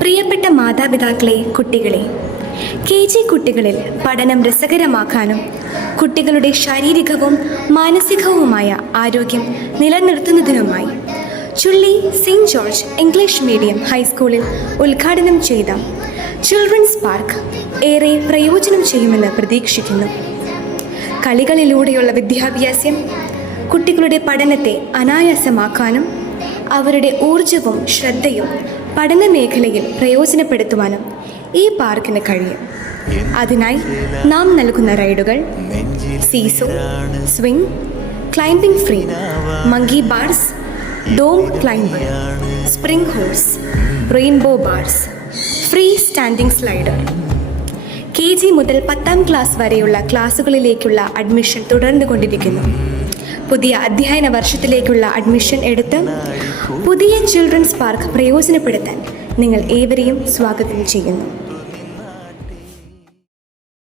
പ്രിയപ്പെട്ട മാതാപിതാക്കളെ, കുട്ടികളെ, KG കുട്ടികളിൽ പഠനം രസകരമാക്കാനും കുട്ടികളുടെ ശാരീരികവും മാനസികവുമായ ആരോഗ്യം നിലനിർത്തുന്നതിനുമായി ചുള്ളി സെയിൻറ്റ് ജോർജ് ഇംഗ്ലീഷ് മീഡിയം ഹൈസ്കൂളിൽ ഉദ്ഘാടനം ചെയ്ത ചിൽഡ്രൻസ് പാർക്ക് ഏറെ പ്രയോജനം ചെയ്യുമെന്ന് പ്രതീക്ഷിക്കുന്നു. കളികളിലൂടെയുള്ള വിദ്യാഭ്യാസം കുട്ടികളുടെ പഠനത്തെ അനായാസമാക്കാനും അവരുടെ ഊർജവും ശ്രദ്ധയും പഠന മേഖലയിൽ പ്രയോജനപ്പെടുത്തുവാനും ഈ പാർക്കിന് കഴിയും. അതിനായി നാം നൽകുന്ന റൈഡുകൾ seesaw, swing, climbing free, monkey bars, dome climber, spring horse, rainbow bars, free standing slider. KG മുതൽ 10ാം ക്ലാസ് വരെയുള്ള ക്ലാസുകളിലേക്കുള്ള അഡ്മിഷൻ തുടർന്നുകൊണ്ടിരിക്കുന്നു. പുതിയ അധ്യയന വർഷത്തിലേക്കുള്ള അഡ്മിഷൻ എടുത്ത് പുതിയ ചിൽഡ്രൻസ് പാർക്ക് പ്രയോജനപ്പെടുത്താൻ നിങ്ങൾ ഏവരെയും സ്വാഗതം ചെയ്യുന്നു.